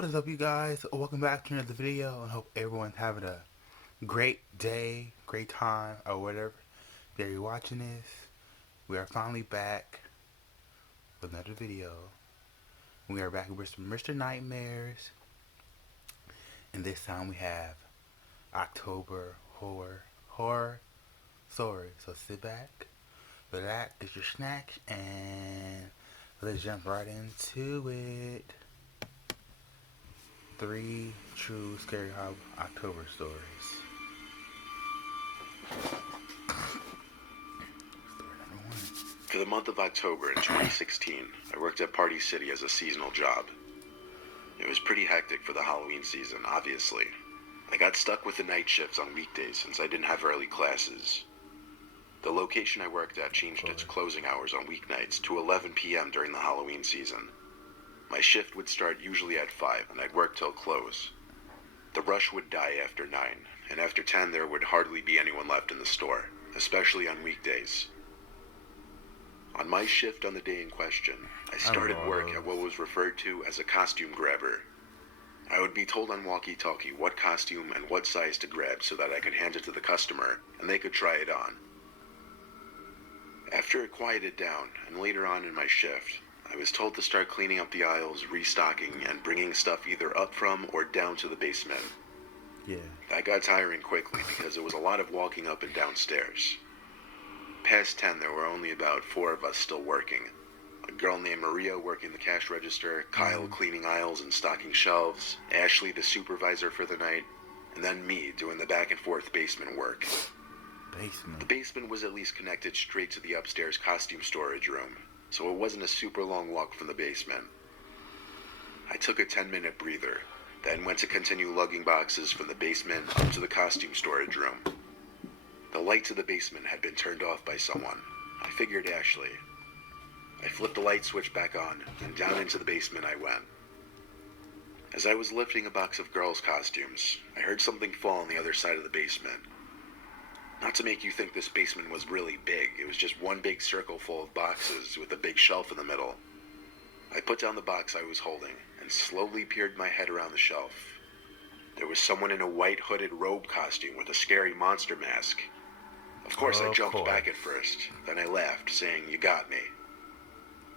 What is up, you guys? Welcome back to another video, and hope everyone's having a great day, great time, or whatever day you're watching this. We are finally back with another video. We are back with some Mr. Nightmares, and this time we have October horror story. So sit back, relax, get your snacks, and let's jump right into it. 3 true scary October stories. Story number one. For the month of October in 2016, I worked at Party City as a seasonal job. It was pretty hectic for the Halloween season, obviously. I got stuck with the night shifts on weekdays since I didn't have early classes. The location I worked at changed its closing hours on weeknights to 11 p.m. during the Halloween season. My shift would start usually at 5, and I'd work till close. The rush would die after 9, and after 10 there would hardly be anyone left in the store, especially on weekdays. On my shift on the day in question, I started work at what was referred to as a costume grabber. I would be told on walkie-talkie what costume and what size to grab so that I could hand it to the customer, and they could try it on. After it quieted down, and later on in my shift, I was told to start cleaning up the aisles, restocking, and bringing stuff either up from or down to the basement. Yeah. That got tiring quickly because it was a lot of walking up and down stairs. Past 10, there were only about 4 of us still working. A girl named Maria working the cash register, Kyle cleaning aisles and stocking shelves, Ashley the supervisor for the night, and then me doing the back and forth basement work. The basement was at least connected straight to the upstairs costume storage room, so it wasn't a super long walk from the basement. I took a 10-minute breather, then went to continue lugging boxes from the basement up to the costume storage room. The lights of the basement had been turned off by someone. I figured Ashley. I flipped the light switch back on, and down into the basement I went. As I was lifting a box of girls' costumes, I heard something fall on the other side of the basement. Not to make you think this basement was really big, it was just one big circle full of boxes with a big shelf in the middle. I put down the box I was holding and slowly peered my head around the shelf. There was someone in a white hooded robe costume with a scary monster mask. Of course, I jumped back at first, then I laughed, saying, "You got me."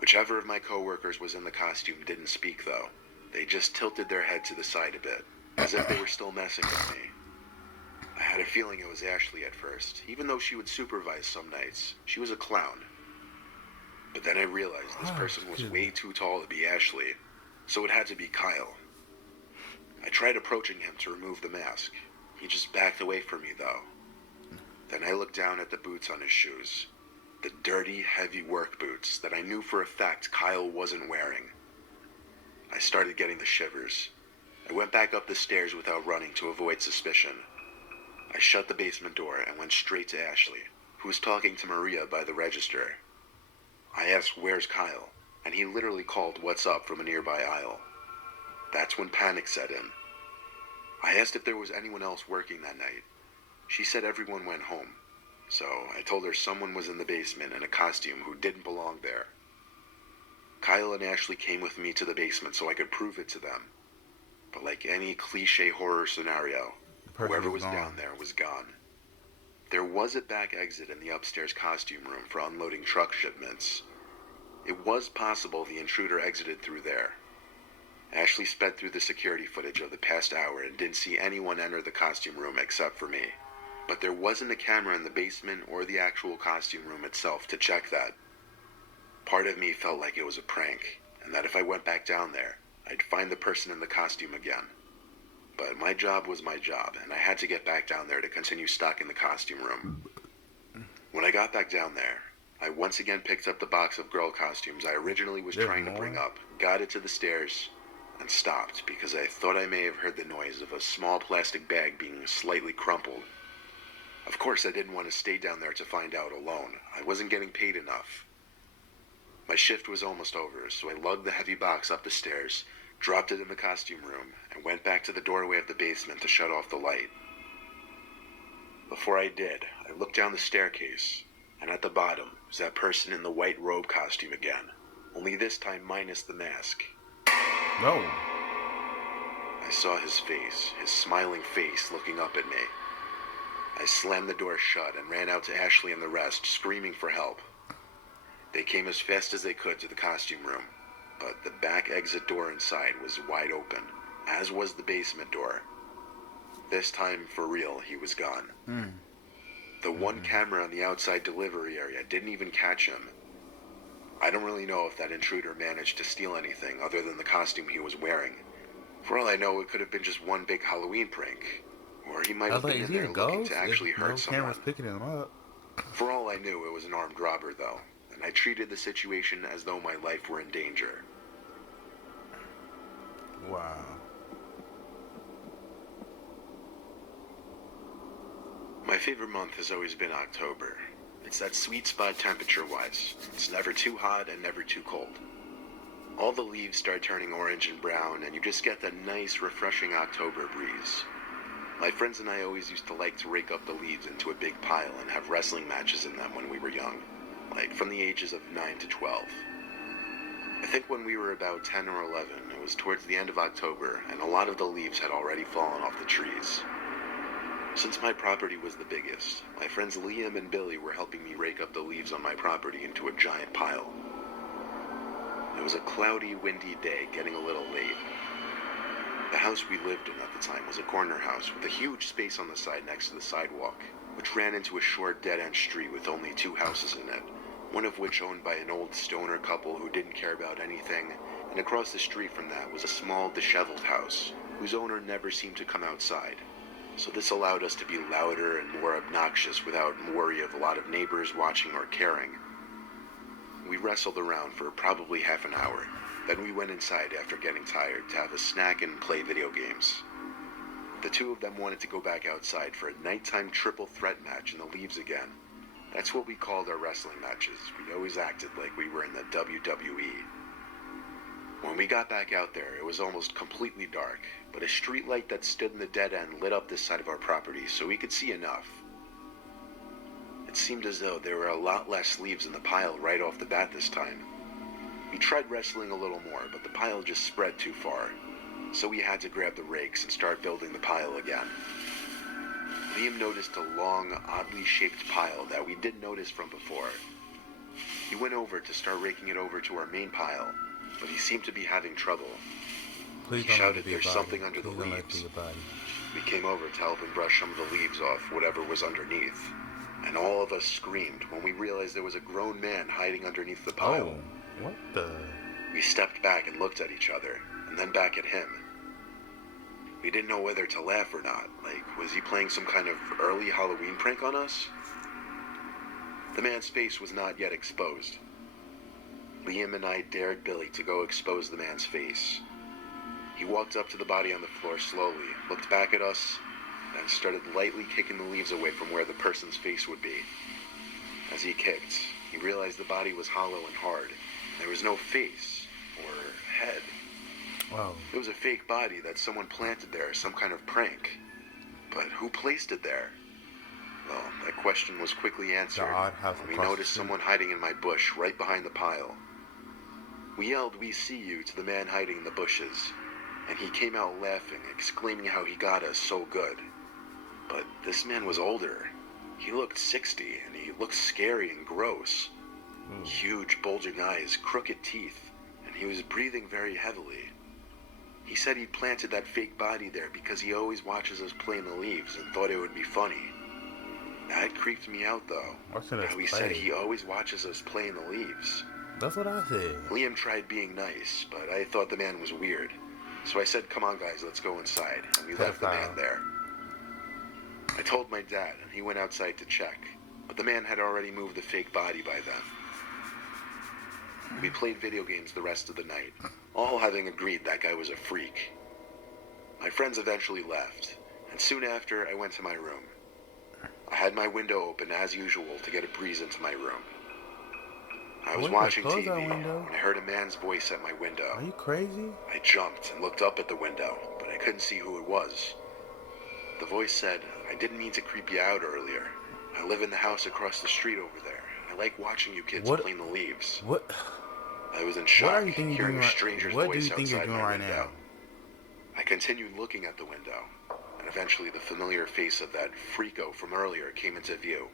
Whichever of my coworkers was in the costume didn't speak though. They just tilted their head to the side a bit, as if they were still messing with me. I had a feeling it was Ashley at first. Even though she would supervise some nights, she was a clown. But then I realized this person was way too tall to be Ashley, so it had to be Kyle. I tried approaching him to remove the mask. He just backed away from me though. Then I looked down at the boots on his shoes. The dirty, heavy work boots that I knew for a fact Kyle wasn't wearing. I started getting the shivers. I went back up the stairs without running to avoid suspicion. I shut the basement door and went straight to Ashley, who was talking to Maria by the register. I asked, "Where's Kyle?" and he literally called "What's up" from a nearby aisle. That's when panic set in. I asked if there was anyone else working that night. She said everyone went home, so I told her someone was in the basement in a costume who didn't belong there. Kyle and Ashley came with me to the basement so I could prove it to them. But like any cliche horror scenario, whoever was down there was gone. There was a back exit in the upstairs costume room for unloading truck shipments. It was possible the intruder exited through there. Ashley sped through the security footage of the past hour and didn't see anyone enter the costume room except for me. But there wasn't a camera in the basement or the actual costume room itself to check that. Part of me felt like it was a prank, and that if I went back down there, I'd find the person in the costume again. But my job was my job, and I had to get back down there to continue stocking the costume room. When I got back down there, I once again picked up the box of girl costumes I originally was trying to bring up, got it to the stairs, and stopped because I thought I may have heard the noise of a small plastic bag being slightly crumpled. Of course, I didn't want to stay down there to find out alone. I wasn't getting paid enough. My shift was almost over, so I lugged the heavy box up the stairs, dropped it in the costume room, and went back to the doorway of the basement to shut off the light. Before I did, I looked down the staircase, and at the bottom was that person in the white robe costume again, only this time minus the mask. No. I saw his face, his smiling face looking up at me. I slammed the door shut and ran out to Ashley and the rest, screaming for help. They came as fast as they could to the costume room, but the back exit door inside was wide open, as was the basement door. This time, for real, he was gone. The one camera on the outside delivery area didn't even catch him. I don't really know if that intruder managed to steal anything other than the costume he was wearing. For all I know, it could have been just one big Halloween prank. Or he might have been in there looking to actually hurt someone. Camera's picking him up. For all I knew, it was an armed robber, though, and I treated the situation as though my life were in danger. Wow. My favorite month has always been October. It's that sweet spot temperature-wise. It's never too hot and never too cold. All the leaves start turning orange and brown, and you just get that nice, refreshing October breeze. My friends and I always used to like to rake up the leaves into a big pile and have wrestling matches in them when we were young, like from the ages of 9 to 12. I think when we were about 10 or 11, it was towards the end of October, and a lot of the leaves had already fallen off the trees. Since my property was the biggest, my friends Liam and Billy were helping me rake up the leaves on my property into a giant pile. It was a cloudy, windy day, getting a little late. The house we lived in at the time was a corner house with a huge space on the side next to the sidewalk, which ran into a short dead-end street with only 2 houses in it, one of which owned by an old stoner couple who didn't care about anything, and across the street from that was a small, disheveled house, whose owner never seemed to come outside. So this allowed us to be louder and more obnoxious without worry of a lot of neighbors watching or caring. We wrestled around for probably half an hour. Then we went inside after getting tired to have a snack and play video games. The 2 of them wanted to go back outside for a nighttime triple threat match in the leaves again. That's what we called our wrestling matches. We always acted like we were in the WWE. When we got back out there, it was almost completely dark, but a street light that stood in the dead end lit up this side of our property so we could see enough. It seemed as though there were a lot less leaves in the pile right off the bat this time. We tried wrestling a little more, but the pile just spread too far, so we had to grab the rakes and start building the pile again. Liam noticed a long, oddly shaped pile that we didn't notice from before. He went over to start raking it over to our main pile, but he seemed to be having trouble. He shouted, "There's something under the leaves." We came over to help him brush some of the leaves off whatever was underneath, and all of us screamed when we realized there was a grown man hiding underneath the pile. Oh, what the? We stepped back and looked at each other, and then back at him. We didn't know whether to laugh or not. Like, was he playing some kind of early Halloween prank on us? The man's face was not yet exposed. Liam and I dared Billy to go expose the man's face. He walked up to the body on the floor slowly, looked back at us, and started lightly kicking the leaves away from where the person's face would be. As he kicked, he realized the body was hollow and hard. There was no face or head. Wow. It was a fake body that someone planted there, some kind of prank. But who placed it there? Well, that question was quickly answered when we noticed someone hiding in my bush right behind the pile. We yelled, "We see you," to the man hiding in the bushes, and he came out laughing, exclaiming how he got us so good. But this man was older. He looked 60, and he looked scary and gross. Huge, bulging eyes, crooked teeth, and he was breathing very heavily. He said he'd planted that fake body there because he always watches us play in the leaves and thought it would be funny. That creeped me out, though. How he said he always watches us play in the leaves. That's what I said. Liam tried being nice, but I thought the man was weird. So I said, "Come on, guys, let's go inside," and we left the man there. I told my dad, and he went outside to check, but the man had already moved the fake body by then. We played video games the rest of the night, all having agreed that guy was a freak. My friends eventually left, and soon after I went to my room. I had my window open as usual to get a breeze into my room. I was watching TV when I heard a man's voice at my window. Are you crazy? I jumped and looked up at the window, but I couldn't see who it was. The voice said, "I didn't mean to creep you out earlier. I live in the house across the street over there. I like watching you kids play in the leaves." What? I was in shock, hearing a stranger's voice outside my window. I continued looking at the window, and eventually the familiar face of that freako from earlier came into view.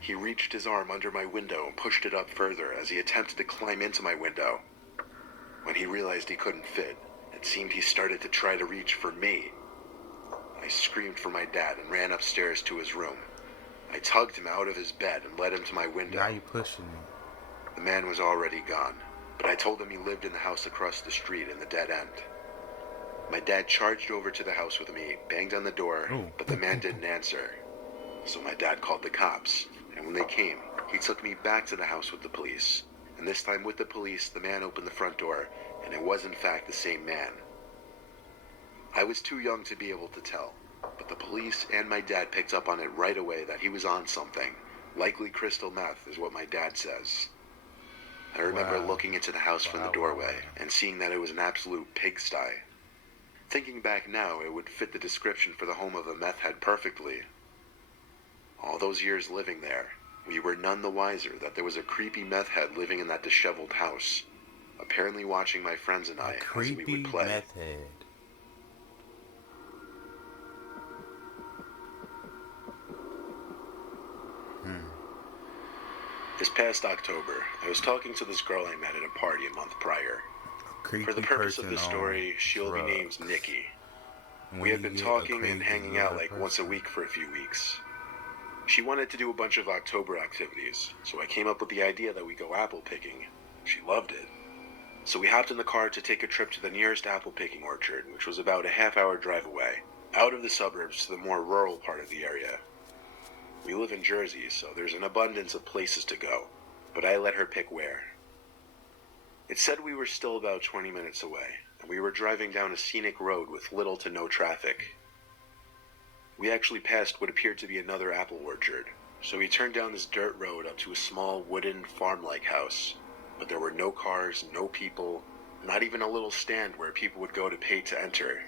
He reached his arm under my window and pushed it up further as he attempted to climb into my window. When he realized he couldn't fit, it seemed he started to try to reach for me. I screamed for my dad and ran upstairs to his room. I tugged him out of his bed and led him to my window. Now you pushing it. The man was already gone, but I told him he lived in the house across the street in the dead end. My dad charged over to the house with me, banged on the door, but the man didn't answer. So my dad called the cops, and when they came, he took me back to the house with the police. And this time with the police, the man opened the front door, and it was in fact the same man. I was too young to be able to tell, but the police and my dad picked up on it right away that he was on something. Likely crystal meth is what my dad says. I remember looking into the house from the doorway and seeing that it was an absolute pigsty. Thinking back now, it would fit the description for the home of a meth head perfectly. All those years living there, we were none the wiser that there was a creepy meth head living in that disheveled house, apparently watching my friends and I as we would play. Meth head. This past October, I was talking to this girl I met at a party a month prior. For the purpose of this story, she'll be named Nikki. We had been talking and hanging out like once a week for a few weeks. She wanted to do a bunch of October activities, so I came up with the idea that we go apple picking. She loved it. So we hopped in the car to take a trip to the nearest apple picking orchard, which was about a half-hour drive away, out of the suburbs to the more rural part of the area. We live in Jersey, so there's an abundance of places to go, but I let her pick where. It said we were still about 20 minutes away, and we were driving down a scenic road with little to no traffic. We actually passed what appeared to be another apple orchard, so we turned down this dirt road up to a small wooden farm-like house, but there were no cars, no people, not even a little stand where people would go to pay to enter.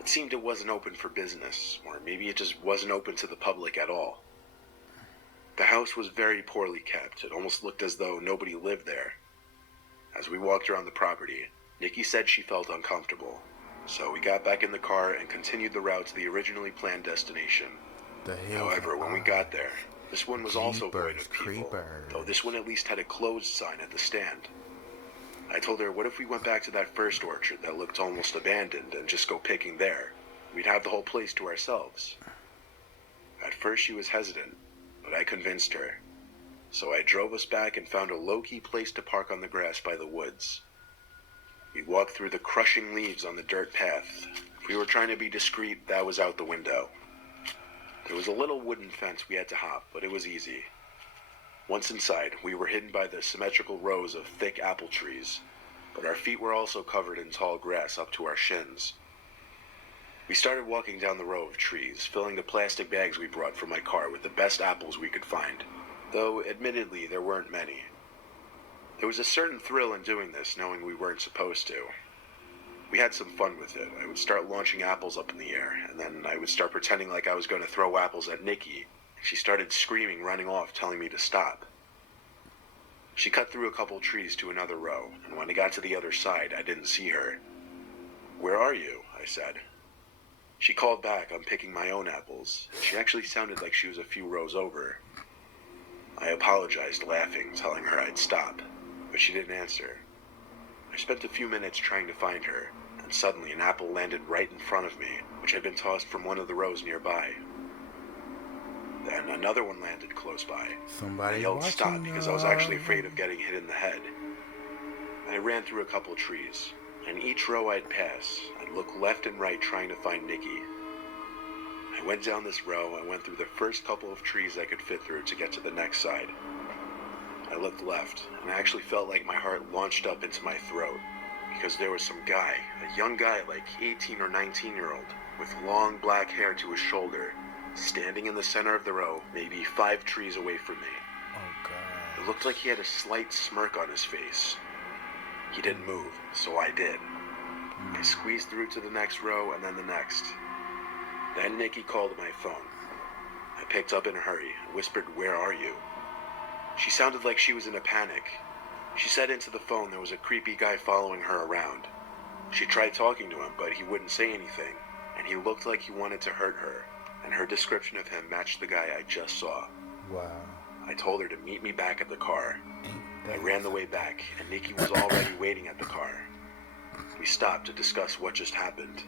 It seemed it wasn't open for business, or maybe it just wasn't open to the public at all. The house was very poorly kept. It almost looked as though nobody lived there. As we walked around the property, Nikki said she felt uncomfortable, so we got back in the car and continued the route to the originally planned destination. However, when we got there, this one was also void of people, though this one at least had a closed sign at the stand. I told her, what if we went back to that first orchard that looked almost abandoned and just go picking there? We'd have the whole place to ourselves. At first she was hesitant, but I convinced her. So I drove us back and found a low-key place to park on the grass by the woods. We walked through the crushing leaves on the dirt path. If we were trying to be discreet, that was out the window. There was a little wooden fence we had to hop, but it was easy. Once inside, we were hidden by the symmetrical rows of thick apple trees, but our feet were also covered in tall grass up to our shins. We started walking down the row of trees, filling the plastic bags we brought from my car with the best apples we could find, though admittedly there weren't many. There was a certain thrill in doing this, knowing we weren't supposed to. We had some fun with it. I would start launching apples up in the air, and then I would start pretending like I was going to throw apples at Nikki. She started screaming, running off, telling me to stop. She cut through a couple trees to another row, and when I got to the other side, I didn't see her. "Where are you?" I said. She called back, "I'm picking my own apples," and she actually sounded like she was a few rows over. I apologized, laughing, telling her I'd stop, but she didn't answer. I spent a few minutes trying to find her, and suddenly an apple landed right in front of me, which had been tossed from one of the rows nearby. Then another one landed close by. I yelled stop because I was actually afraid of getting hit in the head. I ran through a couple trees, and each row I'd pass, I'd look left and right trying to find Nikki. I went down this row and went through the first couple of trees I could fit through to get to the next side. I looked left, and I actually felt like my heart launched up into my throat, because there was some guy, a young guy like 18 or 19-year-old, with long black hair to his shoulder, standing in the center of the row, maybe 5 trees away from me. Oh, God. It looked like he had a slight smirk on his face. He didn't move, so I did. I squeezed through to the next row and then the next. Then Nikki called my phone. I picked up in a hurry and whispered, "Where are you?" She sounded like she was in a panic. She said into the phone there was a creepy guy following her around. She tried talking to him, but he wouldn't say anything, and he looked like he wanted to hurt her, and her description of him matched the guy I just saw. Wow. I told her to meet me back at the car. Ain't I that ran the way back, and Nikki was already waiting at the car. We stopped to discuss what just happened,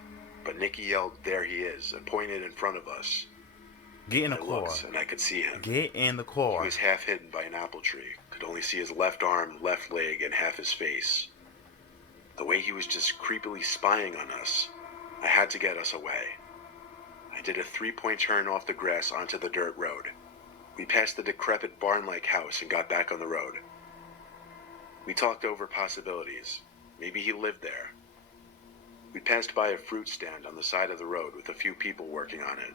but Nikki yelled, "There he is," and pointed in front of us. Get in the I car. looked, and I could see him. Get in the He car. was half hidden by an apple tree. Could only see his left arm, left leg, and half his face. The way he was just creepily spying on us, I had to get us away. I did a 3-point turn off the grass onto the dirt road. We passed the decrepit barn-like house and got back on the road. We talked over possibilities. Maybe he lived there. We passed by a fruit stand on the side of the road with a few people working on it.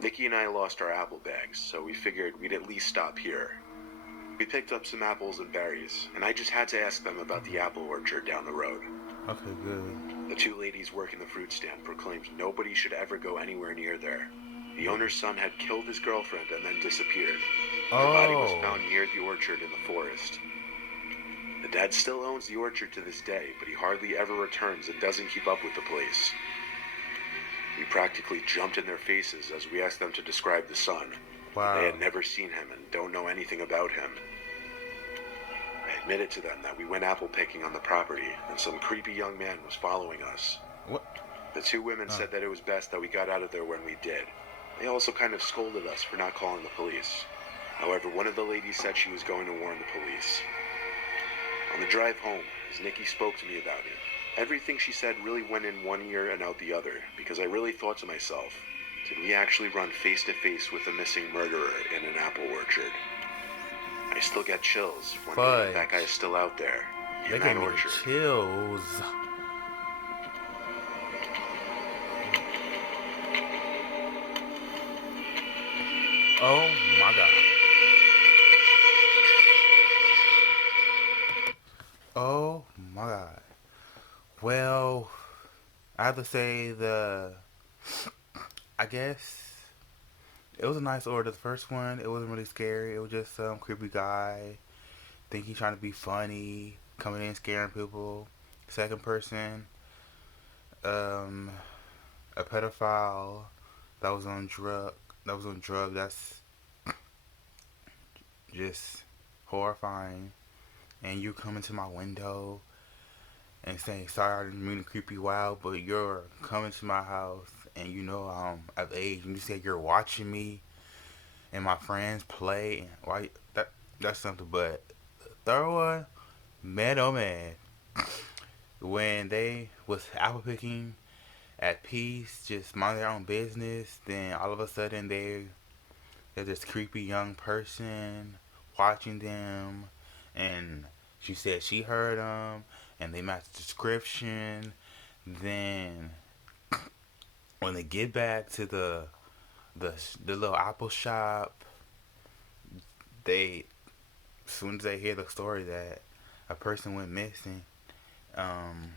Nikki and I lost our apple bags, so we figured we'd at least stop here. We picked up some apples and berries, and I just had to ask them about the apple orchard down the road. Okay, good. The two ladies working the fruit stand proclaimed nobody should ever go anywhere near there. The owner's son had killed his girlfriend and then disappeared. Her body was found near the orchard in the forest. The dad still owns the orchard to this day, but he hardly ever returns and doesn't keep up with the place. We practically jumped in their faces as we asked them to describe the son. Wow. They had never seen him and don't know anything about him. I admitted to them that we went apple picking on the property and some creepy young man was following us. What? The two women said that it was best that we got out of there when we did. They also kind of scolded us for not calling the police. However, one of the ladies said she was going to warn the police. On the drive home, as Nikki spoke to me about it, everything she said really went in one ear and out the other, because I really thought to myself, did we actually run face to face with a missing murderer in an apple orchard? I still get chills wondering if that guy is still out there, They in gave that me orchard. chills. Oh my god. Oh my god. Well, I have to say I guess it was a nice order. The first one, it wasn't really scary. It was just some creepy guy. Think he's trying to be funny, coming in scaring people. Second person, um, a pedophile that was on drug. That's just horrifying. And you come into my window and saying, "Sorry, I didn't mean to creep you out," but you're coming to my house and you know I'm of age, and you said you're watching me and my friends play. And why that's something. But the third one, man, oh man, when they was apple picking at peace, just mind their own business, then all of a sudden there's this creepy young person watching them, and she said she heard them, and they matched the description. Then when they get back to the little apple shop, they as soon as they hear the story that a person went missing, um,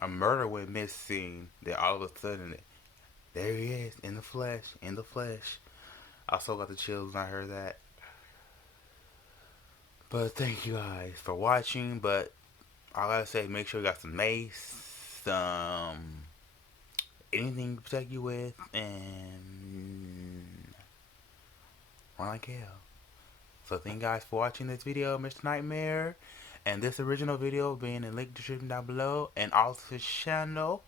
a murder went missing, then all of a sudden there he is in the flesh, in the flesh. I also got the chills when I heard that. But thank you guys for watching. But I gotta say, make sure you got some mace, some anything to protect you with, and run like hell. So thank you guys for watching this video, Mr. Nightmare, and this original video being in the link description down below, and also his channel.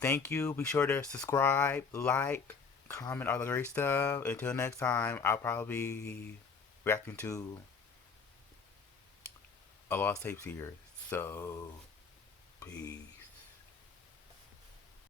Thank you. Be sure to subscribe, like, comment, all the great stuff. Until next time, I'll probably be reacting to a lost tape series. So, peace.